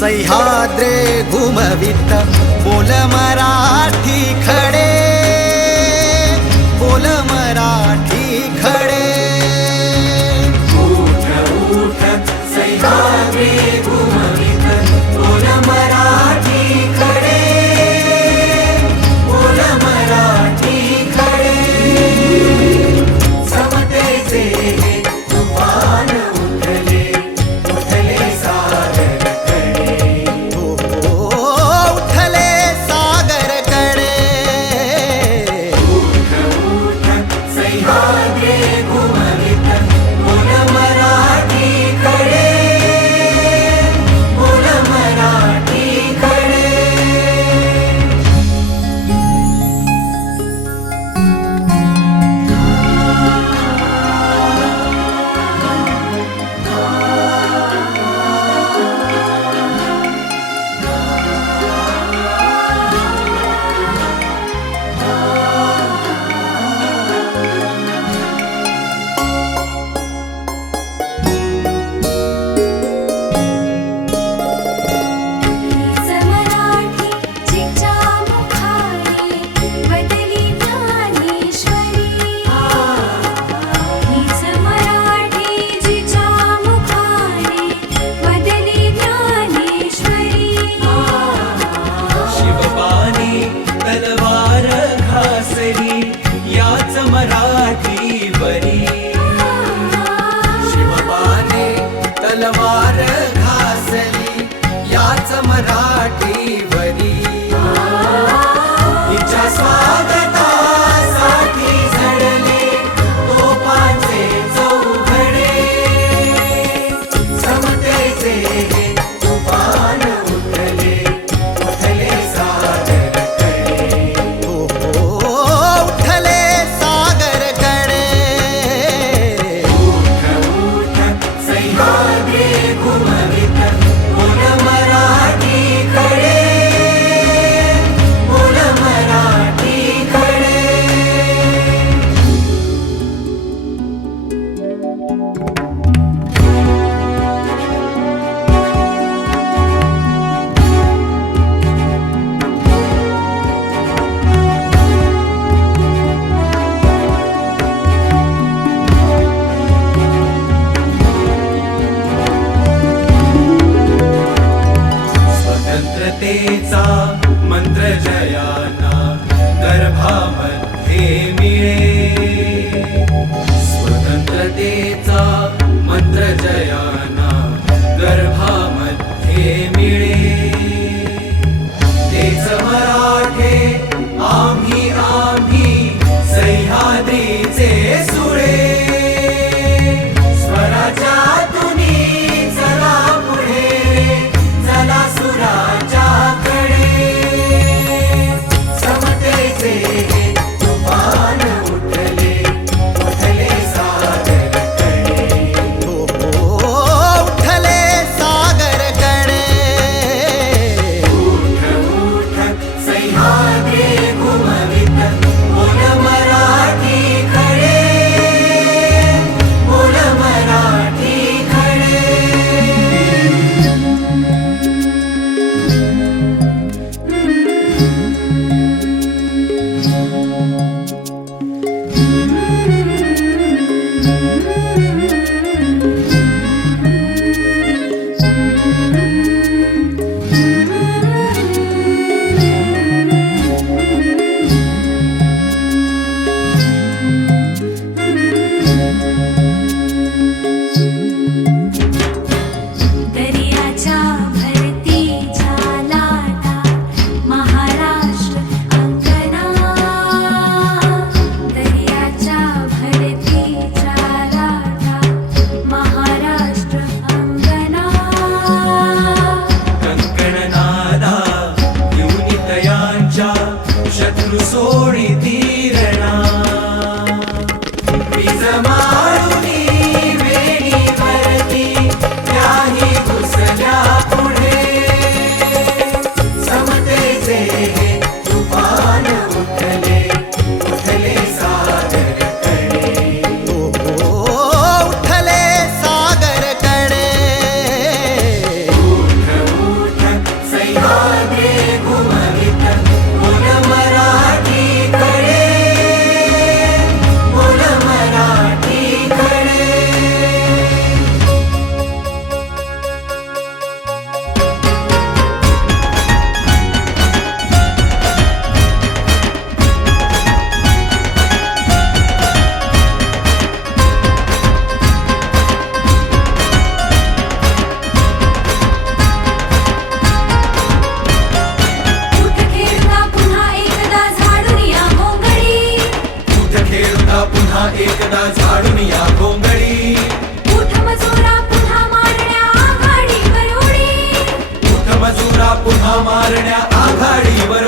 सह्याद्रे घुमवित बोल मराठी खड गीतेचा मंत्र जयाना गर्भामध्ये मिळे. स्वतंत्रतेचा मंत्र जयाना गर्भा झाडा झाडून या गोंगळी उठ पुन्हा मारण्या आघाडीवर उडी. पुन्हा मारण्या आघाडीवर